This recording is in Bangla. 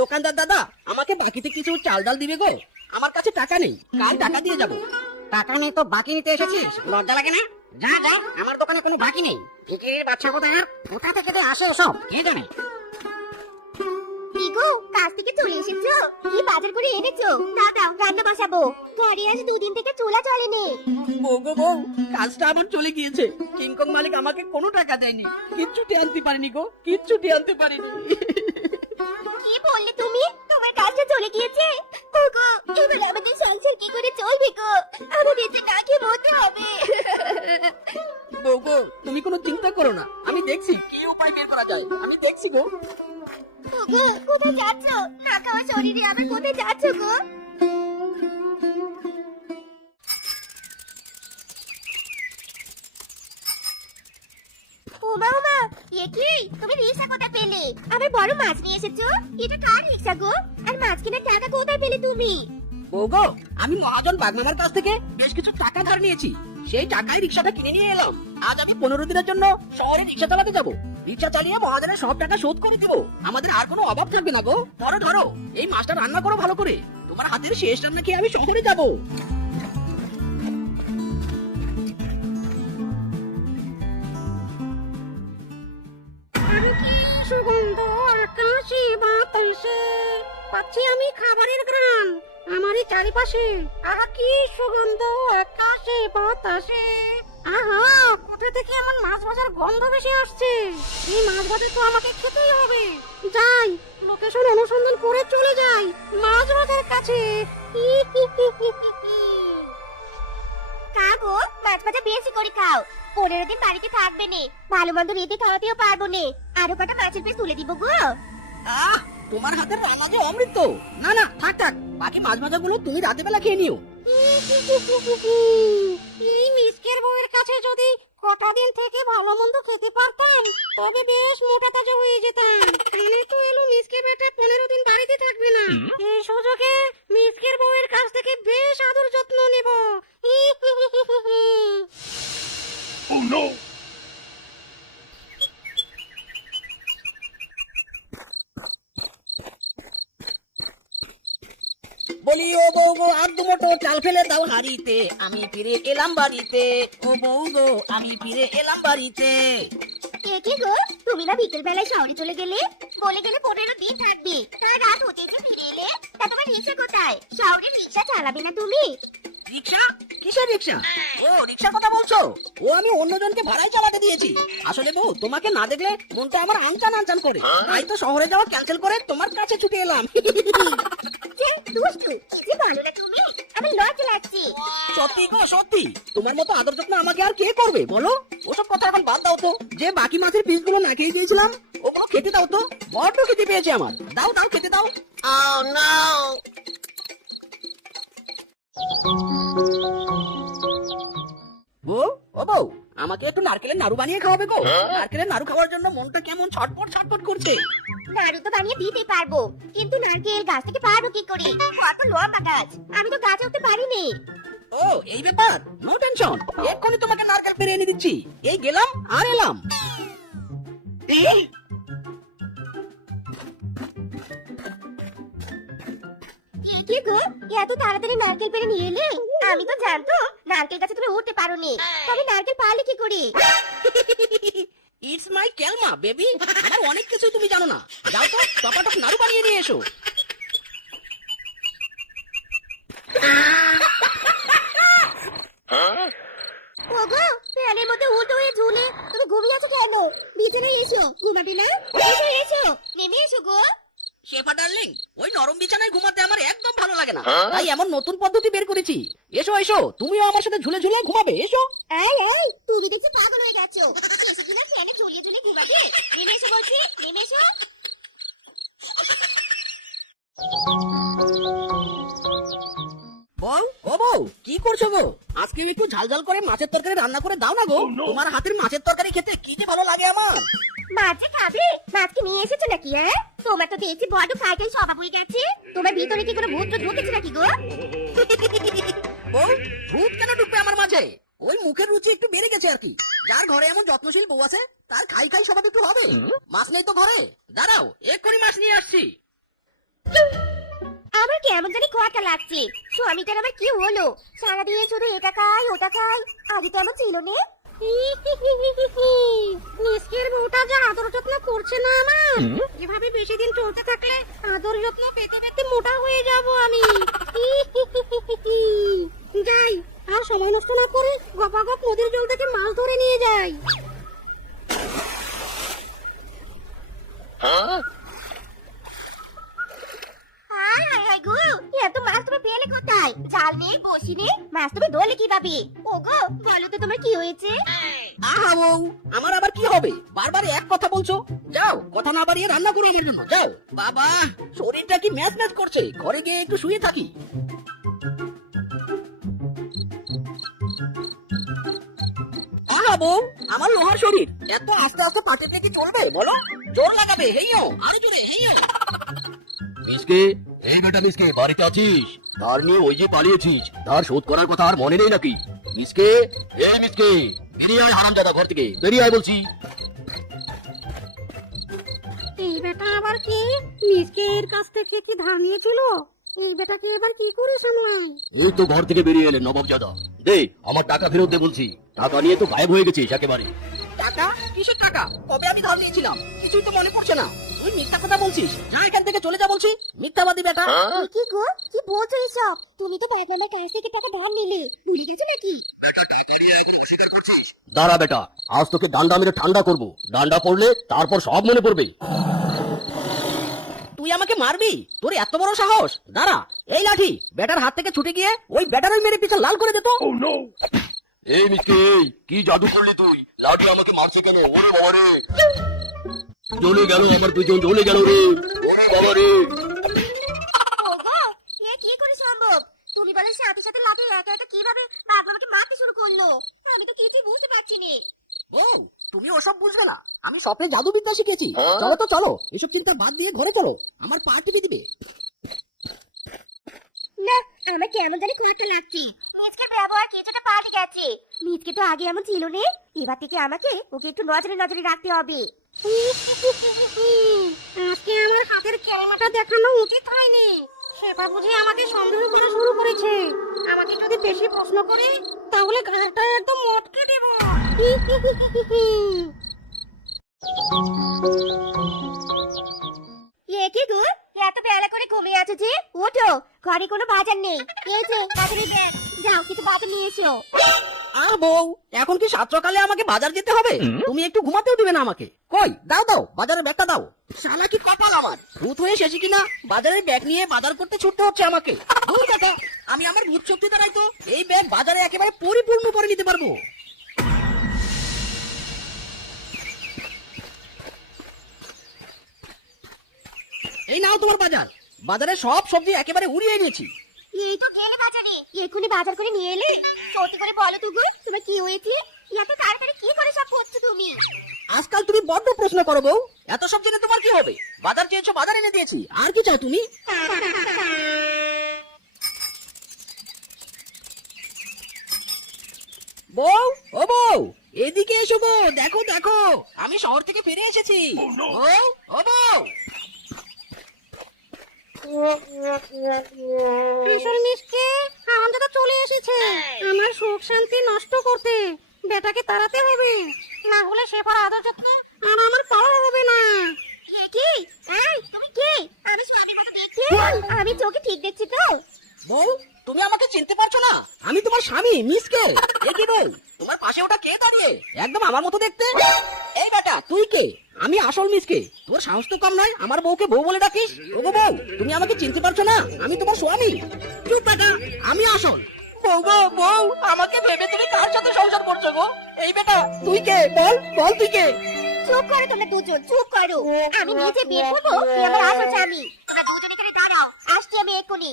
দোকানদার দাদা, আমাকে বাকিতে কিছু চাল ডাল দিবে গো। আমার কাছে টাকা নেই, কাল টাকা দিয়ে যাব। টাকা নেই তো বাকি নিতে এসেছিস? লজ্জা লাগে না? যা যা, আমার দোকানে কোনো বাকি নেই। ফিকির বাচ্চা কোথায়, কোথা থেকে যে আসে এসব কে জানে। কি গো, কাজ থেকে চলে এসেছো? কি বাজার করে এনেছো? দাও রান্না বসাবো। ঘরে আজ 2 দিন থেকে চুলা জ্বলেনি। বউ গো বউ, কাজটা আমার চলে গিয়েছে। কিংকং মালিক আমাকে কোনো টাকা দেয়নি, কিচ্ছুটি আনতে পারিনি গো, কিচ্ছুটি আনতে পারিনি। কি বললে তুমি? তোমার কাজটা চলে গিয়েছে? ওগো, এবার আমাদের সংসার কি করে চলবে গো? আমাদের যে না খেয়ে মরতে হবে। বউ গো, তুমি কোনো চিন্তা করো না, আমি দেখছি কি উপায় বের করা যায়, আমি দেখছি গো। ওগো, কোথায় যাচ্ছ? না খাওয়া শরীরে আবার কোথায় যাচ্ছ গো? ওমা ওমা, এ কি? তুমি রিকশা কোথায় পেলে? আবার বড় মাছ নিয়ে এসেছো? এটা কার রিকশা গো? আর মাছ কেনার টাকা কোথায় পেলে তুমি? বউ গো, আমি মহাজন বাগমামার কাছ থেকে বেশ কিছু টাকা ধার নিয়েছি, সেই টাকায় রিক্সাটা কিনে নিয়ে এলাম। আজ আমি 15 দিনের জন্য শহরে রিক্সা চালাতে যাব। রিক্সা চালিয়ে মহাজনের সব টাকা শোধ করে দিব। আমাদের আর কোনো অভাব থাকবে না গো। ধরো ধরো, এই মাছটা রান্না করো ভালো করে। তোমার হাতের শেষ রান্না খেয়ে আমি শহরে যাব। সুগন্ধ আকাশে বাতাসে পাচ্ছি আমি খাবারের ঘ্রাণ আমারই চারিপাশে। আহা কি সুগন্ধ আকাশে বাতাসে। আহা, কোথা থেকে এমন মাছ ভাজার গন্ধ বেশি আসছে? এই মাছ ভাজা তো আমাকে খেতেই হবে। যাই, লোকেশন অনুসন্ধান করে চলে যাই মাছ ভাজার কাছে। কাগো, মাছ ভাজা বেশি করে খাও। 15 দিন বাড়িতে থাকবে নে, ভালো মন্দ রেতে খাওয়াতেও পারবো নে। আরো কটা মাছের পিস তুলে দিব গো। আহ, তোমার হাতের রান্না যে অমৃত। না না, থাক থাক, বাকি মাছ ভাজাগুলো তুমি রাতে বেলা খেয়ে নিও। এই মিসকের বউয়ের কাছে যদি কটা দিন থেকে ভালো মন্দ খেতে পারতাম, তবে বেশ মোটা তাজা হয়ে যেতাম। এনে তো এলো মিসকে বেটা 15 দিন বাড়িতে থাকবে না। এই সুযোগে মিসকের বউয়ের কাছ থেকে বেশ আদর যত্ন নেব। বলি ও বউ গো, আর দুমোটো চাল ফেলে দাও হাড়িতে, আমি ফিরে এলাম বাড়িতে। ও বউ গো, আমি ফিরে এলাম বাড়িতে। কে কি গো, তুমি না বিকেল বেলায় শহরে চলে গেলে? বলে গেলে 15 দিন থাকবে, তার রাত হতে যে ফিরে এলে। তা তোমার রিক্সা কোথায়? শহরে রিক্সা চালাবে না তুমি? রিক্সা? কিসের রিক্সা? ও, রিক্সার কথা বলছো? ও আমি অন্যজনকে ভাড়ায় চালাতে দিয়েছি। আসলে বউ, তোমাকে না দেখলে মনটা আমার আনচান আনচান করে, তাই তো শহরে যাওয়া ক্যান্সেল করে তোমার কাছে ছুটে এলাম। যে দুষ্টু, কি যে বলো না তুমি, আমার লজ্জা লাগছে। সত্যি গো সত্যি, তোমার মতো আদর যত্ন আমাকে আর কে করবে বলো? ওসব কথা এখন বাদ দাও তো। যে বাকি মাছের পিসগুলো না খেয়ে দিয়েছিলাম, ওগুলো খেতে দাও তো। বড্ড খেতে পেয়েছে আমার। দাও দাও, খেতে দাও। বউ, ও বউ, আমাকে একটু নারকেলের নাড়ু বানিয়ে খাওয়াবে গো। নারকেলের নাড়ু খাওয়ার জন্য মনটা কেমন ছটফট ছটফট করছে। নাড়ু তো বানিয়ে দিতে পারবো, কিন্তু নারকেল গাছ থেকে পারবো কি করে? কত লম্বা গাছ, আমি তো গাছে উঠতে পারিনি। ও, এই ব্যাপার। নো টেনশন, এক্ষুনি তোমাকে নারকেল পেরে এনে দিচ্ছি। এই গেলাম আর এলাম। কি গো, এত তাড়াতাড়ি নারকেল পেরে নিয়ে এলে? আমি তো জানতাম নারকেল গাছে তুমি উঠতে পারোনি। তবে নারকেল পারলে কি করে? ইটস মাই কেলমা বেবি, আমার অনেক কিছু তুমি জানো না। যাও তো, টপাটপ নাড়ু বানিয়ে নিয়ে এসো। ওগো, ফ্যানের মধ্যে উল্টো হয়ে ঝুলে তুমি ঘুমিয়ে আছো কেন? বিছানায় এসো, ঘুমাবে না? এসো এসো, নেমে এসো গো। শেফা ডার্লিং, ওই নরম বিছানায় ঘুমাতে আমার একদম ভালো লাগে না, তাই এমন নতুন পদ্ধতি বের করেছি। এসো এসো, তুমিও আমার সাথে ঝুলে ঝুলে ঘুমাবে, এসো। এই, তুমি দেখছি পাগল হয়ে গেছো। এসে কিনা ফ্যানে ঝুলিয়ে ঝুলিয়ে ঘুমাবে? নেমে এসো বলছি, নেমে এসো। বউ, ও বউ, কি করছো গো? আজকে একটু ঝাল ঝাল করে মাছের তরকারি রান্না করে দাও না গো। তোমার হাতের মাছের তরকারি খেতে কি যে ভালো লাগে আমার। মাছ যে খাবে? মাছকে নিয়ে এসেছো নাকি? হ্যাঁ, তোমার তো দেখছি বড্ড খাইটাই স্বভাব হয়ে গেছে। তোমার ভিতরে কি কোনো ভূত ঢুকেছে নাকি গো? বউ, ভূত কেন ঢুকবে আমার মাঝে? ওই মুখের রুচি একটু বেড়ে গেছে আর কি। যার ঘরে এমন যত্নশীল বউ আছে, তার খাই খাই স্বভাব একটু হবে। মাছ নেই তো ঘরে? দাঁড়াও, এক্ষুনি মাছ নিয়ে আসছি। আমার কেমন জানি খোয়াটা লাগছে। স্বামীটার আবার কি হলো? সারাদিন শুধু এটা খাই ওটা খাই, আগে তো এমন ছিল না। মিসকের বউটা যা আদর যত্ন করছে না আমার, এভাবে বেশি দিন চলতে থাকলে আদর যত্ন পেতে পেতে মোটা হয়ে যাব আমি। যাই, আর সময় নষ্ট না করে গপাগপ নদীর জল থেকে মাছ ধরে নিয়ে যাই। হায় হায় হায় গো, এত মাছ তুমি পেলে কোথায়? জাল নেই, বসি নেই, মাছ তুমি ধরলে কিভাবে? ওগো বলো তো তোমার কি হয়েছে? আহা বউ, আমার আবার কি হবে? বারবার এক কথা বলছো। যাও, কথা না বাড়িয়ে রান্না করো আমার জন্য, যাও। বাবা, শরীরটা কি ম্যাচ ম্যাচ করছে, ঘরে গিয়ে একটু শুয়ে থাকি। আহা বউ, আমার লোহার শরীর, এত আস্তে আস্তে পাটিতে কি চলবে বলো? জোর লাগাবে, হেইও, আরো জোরে, হেইও। মিসকে, এই বেটা মিসকে, বাড়িতে আছিস? ধার নিয়ে ওই যে পালিয়েছিস, ধার শোধ করার কথা আর মনে নেই নাকি? মিসকে, এই মিসকে, বেরিয়ে আয় হারামজাদা ঘর থেকে, বেরিয়ে আয় বলছি। এই বেটা আবার কি? মিসকের কাছ থেকে কি ধার নিয়েছিল? এই বেটাকে এবার কি করে সামলাই? এই তো ঘর থেকে বেরিয়ে এলেন নবাবজাদা। দে, আমার টাকা ফেরত দে বলছি। টাকা নিয়ে তো গায়েব হয়ে গেছিস একেবারে। টাকা? কিসের টাকা? কবে আমি ধার নিয়েছিলাম? কিছুই তো মনে পড়ছে না। তুই মিথ্যা কথা বলছিস, যা এখান থেকে চলে যা বলছি। মিথ্যাবাদী বেটা। এ কি গো, কি বলছো এসব? তুমি তো বাগনামের কাছ থেকে টাকা ধার নিলে, ভুলে গেছো নাকি? দাঁড়া বেটা, আজ তোকে ডান্ডা মেরে ঠান্ডা করবো। ডান্ডা পড়লে তারপর সব মনে পড়বে। তুই আমাকে মারবি? তোর এত বড় সাহস? দাঁড়া, এই লাঠি বেটার হাত থেকে ছুটে গিয়ে ওই বেটারই মেরে পিছন লাল করে দিত। এই মিসকে, কি জাদু করলি তুই? লাঠি আমাকে মারছে কেন? ওরে বাবা রে, জ্বলে গেল আমার দুজন, জ্বলে গেল রে, ওরে বাবা রে। ওগো, এ কি করে সম্ভব? তুমি বলার সাথে সাথে লাঠি একা একা কিভাবে বাগনামকে মারতে শুরু করলো? আমি তো কিছুই বুঝতে পারছি না। বউ, তুমি ওসব বুঝবে না। আমি স্বপ্নে জাদুবিদ্যা শিখেছি। চলো তো চলো, এসব চিন্তা বাদ দিয়ে ঘরে চলো, আমার পা টিপে দিবে। না, আমার কেমন জানি খোয়াটা লাগছে। মিজকে ব্যবহার কিছুটা পাল্টে গেছে। মিজকে তো আগে এমন ছিল না। এবার থেকে আমাকে ওকে একটু নজরে নজরে রাখতে হবে। আজকে আমার হাতের খেলনাটা দেখানো উচিত হয়নি। সেটা বুঝে আমাকে সন্দেহ করা শুরু করেছে। আমাকে যদি বেশি প্রশ্ন করে তাহলে ঘাড়টা একদম মটকে দেব। এ কি গো, এত বেলা করে ঘুমিয়ে আছো যে? ওঠো, ঘরে কোনো বাজার নেই। এই যে বাজারে ব্যাগ, যাও কিছু বাজার নিয়ে এসো। আহ বউ, এখন কি সাত সকালে আমাকে বাজার যেতে হবে? তুমি একটু ঘুমাতেও দিবে না আমাকে? কই, দাও দাও, বাজারের ব্যাগটা দাও। শালা কি কপাল আমার, ভূত হয়ে শেষে কিনা বাজারের ব্যাগ নিয়ে বাজার করতে ছুটতে হচ্ছে আমাকে। দূর কথা, আমি আমার ভূত শক্তি দ্বারাই তো এই ব্যাগ বাজারে একেবারে পরিপূর্ণ করে নিতে পারবো। এই নাও তোমার বাজার। বাজারে সব সবজি একেবারে উড়িয়ে নিয়েছি। এই তো গেলে বাজারে, এক্ষুনি বাজার করে নিয়ে এলে? সত্যি করে বলো তো গো, তোমার কি হয়েছে? এত তাড়াতাড়ি কি করে সব করছো তুমি? আজকাল তুমি বড্ড প্রশ্ন করো বউ। এত সব জেনে তোমার কি হবে? বাজার চেয়েছো, বাজার এনে দিয়েছি। আর কি চাও তুমি? বউ, ও বউ, এদিকে এসো বউ, দেখো দেখো, আমি শহর থেকে ফিরে এসেছি। বউ, ও বউ। আসল মিসকে হারামজাদা চলে এসেছে আমার সুখ শান্তি নষ্ট করতে। বেটাকে তাড়াতে হবে, না হলে সে পর আদর যত্ন আর আমার পাওয়া হবে না। এ কি? এই তুমি কে? আমি স্বামীর মতো দেখছি? আমি চোখে ঠিক দেখছি তো? বউ, তুমি আমাকে চিনতে পারছো না? আমি তোমার স্বামী মিসকে। এ কি বউ, তোমার পাশে ওটা কে দাঁড়িয়ে? একদম আমার মতো দেখতে। এই বেটা, তুই কে? আমি আসল মিসকে। তোর সাহস তো কম নয়, আমার বউকে বউ বলে ডাকিস। ওগো বউ, তুমি আমাকে চিনতে পারছো না? আমি তোমার স্বামী। চুপ বেটা, আমি আসল। বউ গো বউ, আমাকে ভেবে তুমি কার সাথে সংসার করছো গো? এই বেটা, তুই কে? বল বল, তুই কে? চুপ করো তোমরা দুজন, চুপ করো। আমি নিজে বের করবো কে আমার আসল স্বামী। তোমরা দুজন এখানে দাঁড়াও, আসছি আমি এক্ষুনি।